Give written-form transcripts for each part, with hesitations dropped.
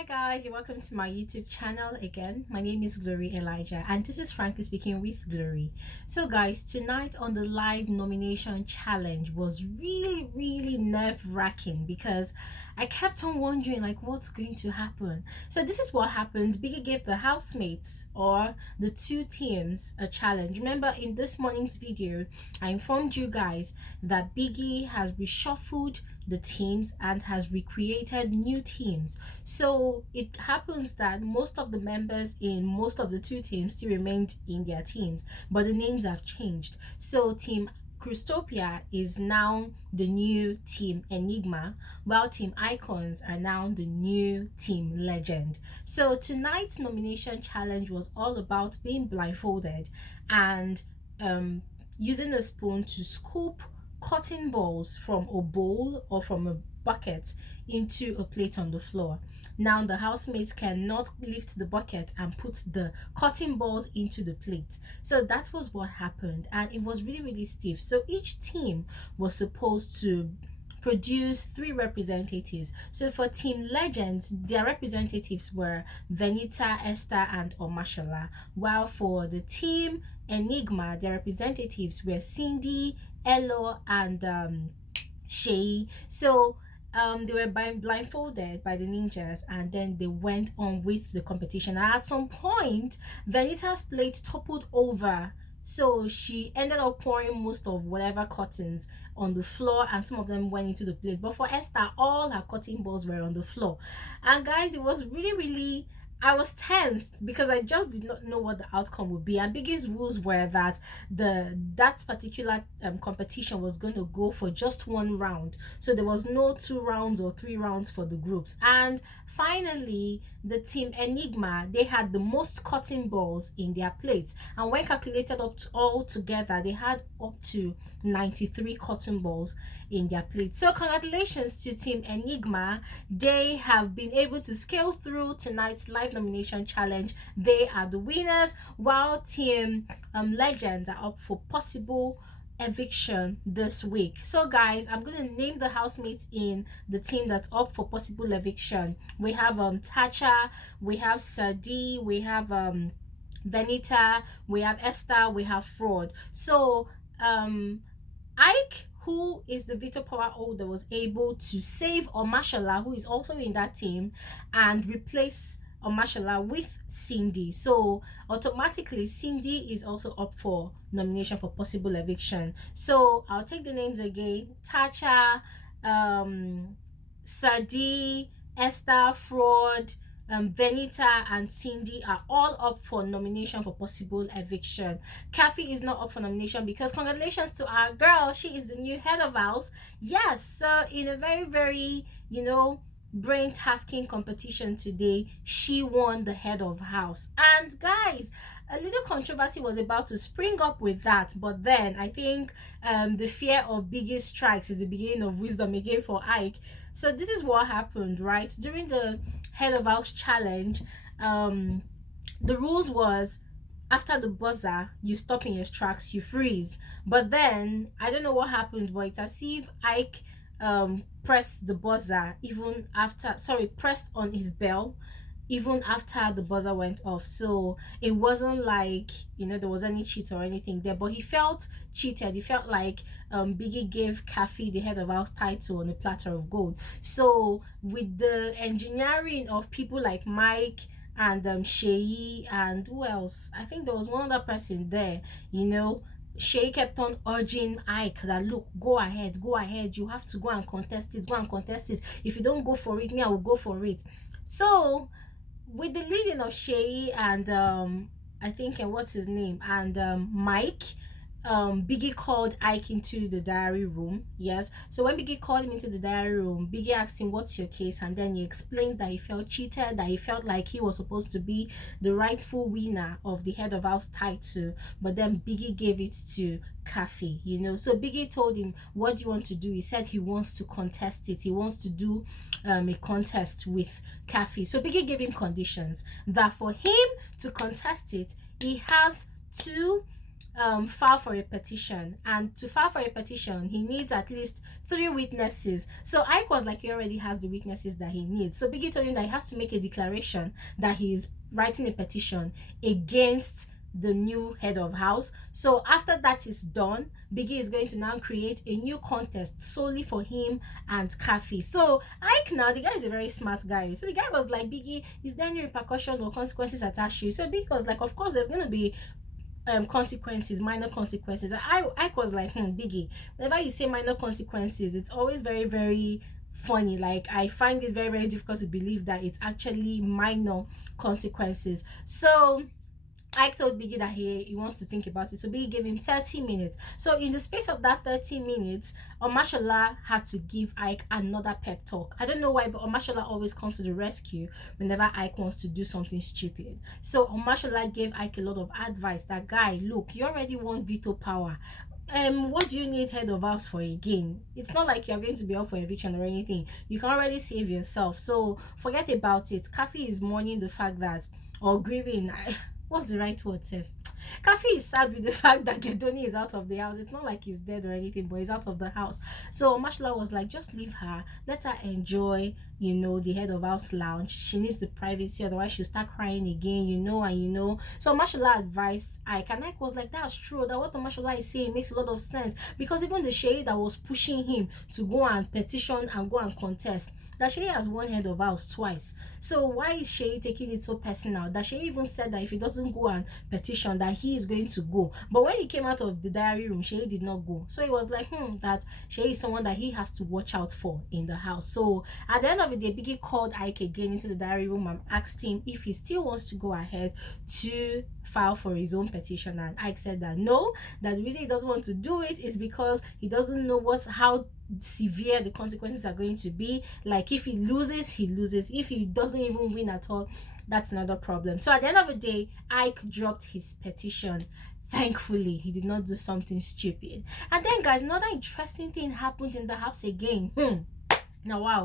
Hi guys, you're welcome to my YouTube channel again. My name is Glory Elijah and this is Frankly Speaking with Glory. So guys, tonight on the live nomination challenge was really nerve-wracking because I kept on wondering like what's going to happen. So this is what happened. Biggie gave the housemates or the two teams a challenge. Remember in this morning's video, I informed you guys that Biggie has reshuffled the teams and has recreated new teams. So it happens that most of the members in most of the two teams still remained in their teams, but the names have changed. So team Christopia is now the new team Enigma, while team Icons are now the new team Legend. So tonight's nomination challenge was all about being blindfolded and using a spoon to scoop cotton balls from a bowl or from a bucket into a plate on the floor. Now the housemates cannot lift the bucket and put the cotton balls into the plate. So that was what happened, and it was really stiff. So each team was supposed to produce 3 representatives. So for Team Legends, their representatives were Venita, Esther, and Omashala, while for the Team Enigma, their representatives were Cindy, ELO, and Shay. So they were blindfolded by the ninjas and then they went on with the competition. And at some point, Venita's plate toppled over, so she ended up pouring most of whatever cottons on the floor and some of them went into the plate. But for Esther, all her cotton balls were on the floor. And guys, it was really I was tensed because I just did not know what the outcome would be. And Biggie's rules were that that particular competition was going to go for just 1 round. So there was no 2 rounds or 3 rounds for the groups. And finally, the team Enigma, they had the most cotton balls in their plates. And when calculated up to all together, they had up to 93 cotton balls in their plate. So congratulations to team Enigma. They have been able to scale through tonight's live nomination challenge. They are the winners, while team Legends are up for possible eviction this week. So guys, I'm gonna name the housemates in the team that's up for possible eviction. We have Tacha, we have Sadi, we have Venita, we have Esther, we have Fraud. So Ike, who is the veto power holder, was able to save Omashala, who is also in that team, and replace Omashala with Cindy. So automatically Cindy is also up for nomination for possible eviction. So I'll take the names again: Tacha, Sadi, Esther, Fraud, Venita, and Cindy are all up for nomination for possible eviction. KHAFI is not up for nomination because congratulations to our girl, she is the new head of house. Yes, so in a very brain tasking competition today, she won the head of house. And guys, a little controversy was about to spring up with that, but then I think the fear of Biggie strikes is the beginning of wisdom again for Ike. So this is what happened, right? During the head of house challenge, the rules was after the buzzer you stop in your tracks, you freeze. But then I don't know what happened, but it's as if Ike pressed the buzzer even after, pressed on his bell even after the buzzer went off. So it wasn't like there was any cheat or anything there, but he felt cheated. He felt like Biggie gave KHAFI the head of house title on a platter of gold. So with the engineering of people like Mike and Shay and who else, I think there was one other person there, Shay kept on urging Ike that, look, go ahead, you have to go and contest it, if you don't go for it, me, I will go for it. So with the leading of Shay and I think what's his name, and Mike, Biggie called Ike into the diary room. Yes, so when Biggie called him into the diary room, Biggie asked him, what's your case? And then he explained that he felt cheated, that he felt like he was supposed to be the rightful winner of the head of house title, but then Biggie gave it to KHAFI. So Biggie told him, what do you want to do? He said he wants to contest it. He wants to do a contest with KHAFI. So Biggie gave him conditions that for him to contest it, he has to file for a petition, and to file for a petition he needs at least 3 witnesses. So Ike was like, he already has the witnesses that he needs. So Biggie told him that he has to make a declaration that he is writing a petition against the new head of house. So after that is done, Biggie is going to now create a new contest solely for him and KHAFI. So Ike, now the guy is a very smart guy, so the guy was like, Biggie, is there any repercussion or consequences attached to you? So Biggie was like, of course there's going to be consequences, minor consequences. I was like, Biggie, whenever you say minor consequences, it's always very, very funny. Like, I find it very, very difficult to believe that it's actually minor consequences. So Ike told Biggie that he wants to think about it. So Biggie gave him 30 minutes. So in the space of that 30 minutes, Omashola had to give Ike another pep talk. I don't know why, but Omashola always comes to the rescue whenever Ike wants to do something stupid. So Omashola gave Ike a lot of advice that, guy, look, you already want veto power. What do you need head of house for again? It's not like you're going to be up for eviction or anything. You can already save yourself. So forget about it. KHAFI is mourning the fact that, or grieving, what's the right word, Seth? KHAFI is sad with the fact that Gedoni is out of the house. It's not like he's dead or anything, but he's out of the house. So Omashola was like, just leave her. Let her enjoy, you know, the head of house lounge. She needs the privacy, otherwise she'll start crying again, you know, and you know. So Omashola advised Ike, and Ike was like, that's true. That what Omashola is saying makes a lot of sense. Because even the Sheyi that was pushing him to go and petition and go and contest, that Sheyi has won head of house twice. So why is Sheyi taking it so personal? That Sheyi even said that if he doesn't go and petition, that he is going to go. But when he came out of the diary room, Sheyi did not go. So he was like, that Sheyi is someone that he has to watch out for in the house. So at the end of the day, Biggie called Ike again into the diary room and asked him if he still wants to go ahead to file for his own petition. And Ike said that no, that the reason he doesn't want to do it is because he doesn't know how severe the consequences are going to be. Like, if he loses, he loses. If he doesn't even win at all, that's another problem. So at the end of the day, Ike dropped his petition. Thankfully, he did not do something stupid. And then, guys, another interesting thing happened in the house again. Now, wow.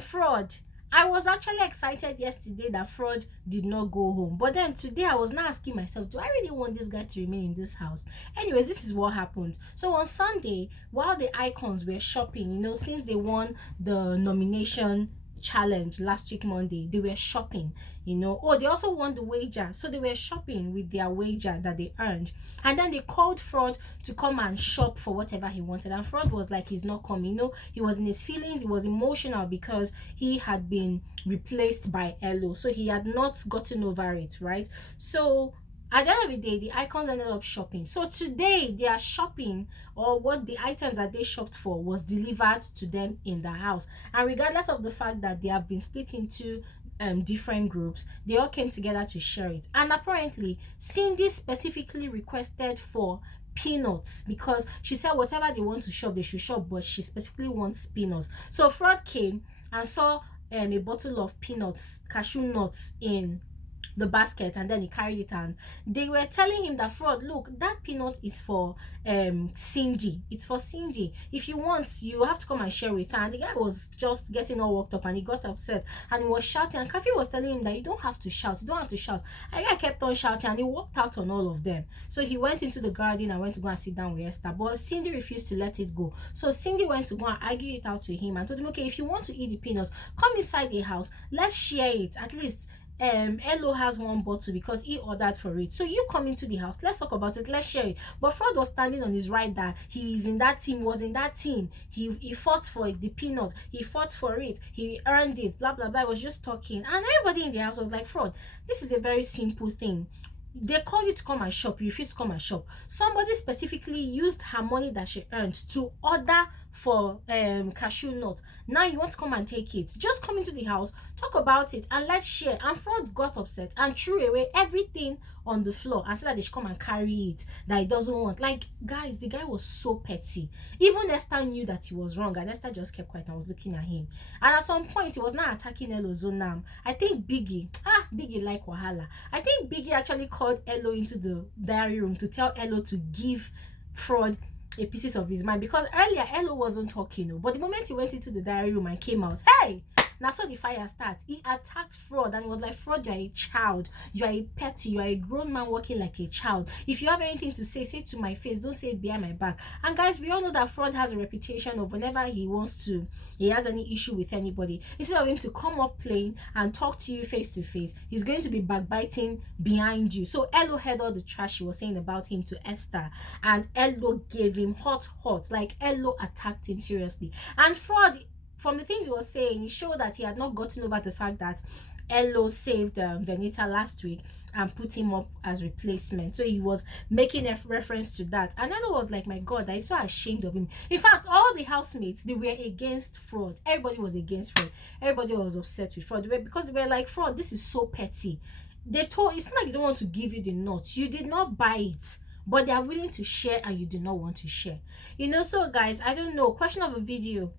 Fraud. I was actually excited yesterday that Fraud did not go home. But then today I was now asking myself, do I really want this guy to remain in this house? Anyways, this is what happened. So on Sunday, while the icons were shopping, you know, since they won the nomination challenge last week Monday, they were shopping, you know. Oh, they also won the wager, so they were shopping with their wager that they earned. And then they called Fraud to come and shop for whatever he wanted, and Fraud was like, he's not coming. You know, he was in his feelings, he was emotional because he had been replaced by ELO, so he had not gotten over it, right? So at the end of the day, the icons ended up shopping. So today, they are shopping, or what the items that they shopped for was delivered to them in the house. And regardless of the fact that they have been split into different groups, they all came together to share it. And apparently, Cindy specifically requested for peanuts, because she said whatever they want to shop, they should shop, but she specifically wants peanuts. So Fraud came and saw a bottle of peanuts, cashew nuts in the basket, and then he carried it, and they were telling him that, Fraud, look, that peanut is for Cindy. It's for Cindy. If you want, you have to come and share with her. And the guy was just getting all worked up, and he got upset and he was shouting, and KHAFI was telling him that you don't have to shout, you don't have to shout. And the guy kept on shouting, and he walked out on all of them. So he went into the garden and went to go and sit down with Esther, but Cindy refused to let it go. So Cindy went to go and argue it out with him and told him, okay, if you want to eat the peanuts, come inside the house, let's share it. At least ELO has one bottle because he ordered for it, so you come into the house, let's talk about it, let's share it. But Fraud was standing on his right, that he is in that team, was in that team, he fought for the peanuts, he fought for it, he earned it, blah blah blah. I was just talking, and everybody in the house was like, Fraud, this is a very simple thing. They call you to come and shop, you refuse to come and shop. Somebody specifically used her money that she earned to order for cashew nuts. Now you want to come and take it. Just come into the house, talk about it, and let's share. And Fraud got upset and threw away everything on the floor and said that they should come and carry it, that he doesn't want. Like, guys, the guy was so petty. Even Esther knew that he was wrong, and Esther just kept quiet and was looking at him. And at some point, he was not attacking ELO Zonam. I think Biggie like wahala. I think Biggie actually called ELO into the diary room to tell ELO to give Fraud a pieces of his mind, because earlier ELO wasn't talking, but the moment he went into the diary room and came out, hey, Now so the fire starts. He attacked Fraud and was like, Fraud, you are a child, you are a petty, you are a grown man working like a child. If you have anything to say, say it to my face, don't say it behind my back. And guys, we all know that Fraud has a reputation of whenever he has any issue with anybody, instead of him to come up plain and talk to you face to face, he's going to be backbiting behind you. So ELO heard all the trash she was saying about him to Esther, and ELO gave him hot, like ELO attacked him seriously. And Fraud, from the things he was saying, he showed that he had not gotten over the fact that ELO saved Venita last week and put him up as replacement. So he was making a reference to that, and ELO was like, my God, I'm so ashamed of him. In fact, all the housemates, they were against Fraud. Everybody was against Fraud. Everybody was upset with Fraud because they were like, Fraud, this is so petty. They told, it's not like they don't want to give you the nuts, you did not buy it, but they are willing to share and you do not want to share. So guys, I don't know, question of a video,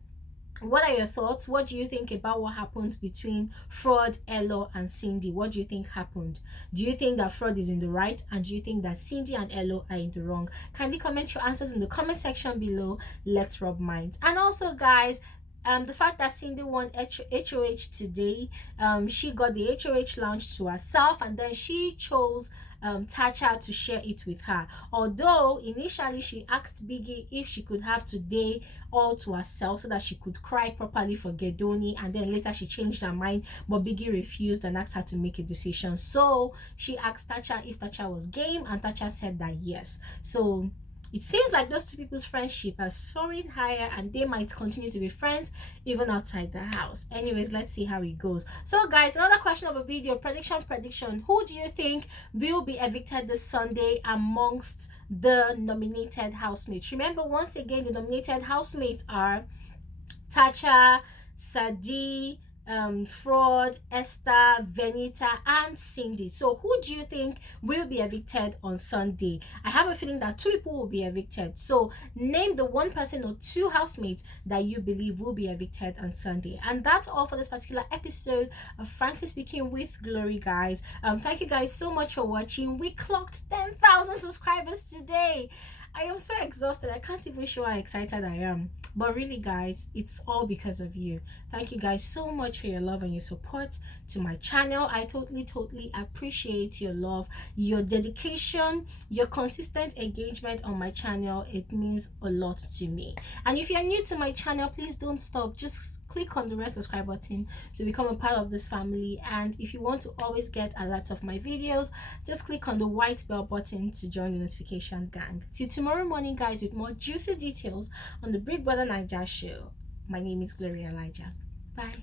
what are your thoughts? What do you think about what happened between Fraud, ELO, and Cindy? What do you think happened? Do you think that Fraud is in the right, and do you think that Cindy and ELO are in the wrong? Kindly comment your answers in the comment section below. Let's rub minds. And also guys, the fact that Cindy won HOH today, she got the HOH lounge to herself, and then she chose Tacha to share it with her. Although initially she asked Biggie if she could have today all to herself so that she could cry properly for Gedoni, and then later she changed her mind, but Biggie refused and asked her to make a decision. So she asked Tacha if Tacha was game, and Tacha said that yes. So it seems like those two people's friendship are soaring higher, and they might continue to be friends even outside the house. Anyways, let's see how it goes. So guys, another question of a video, prediction. Who do you think will be evicted this Sunday amongst the nominated housemates? Remember, once again, the nominated housemates are Tacha, Sadi, Fraud, Esther, Venita, and Cindy. So who do you think will be evicted on Sunday? I have a feeling that 2 people will be evicted. So name the 1 person or 2 housemates that you believe will be evicted on Sunday. And that's all for this particular episode of Frankly Speaking with Glory, guys. Thank you guys so much for watching. We clocked 10,000 subscribers today. I am so exhausted. I can't even show how excited I am. But really guys, it's all because of you. Thank you guys so much for your love and your support to my channel. I totally appreciate your love, your dedication, your consistent engagement on my channel. It means a lot to me. And if you're new to my channel, please don't stop. Just click on the red subscribe button to become a part of this family. And if you want to always get alerts of my videos, just click on the white bell button to join the notification gang. See you tomorrow morning, guys, with more juicy details on the BBNaija show. My name is BBNaija. Bye.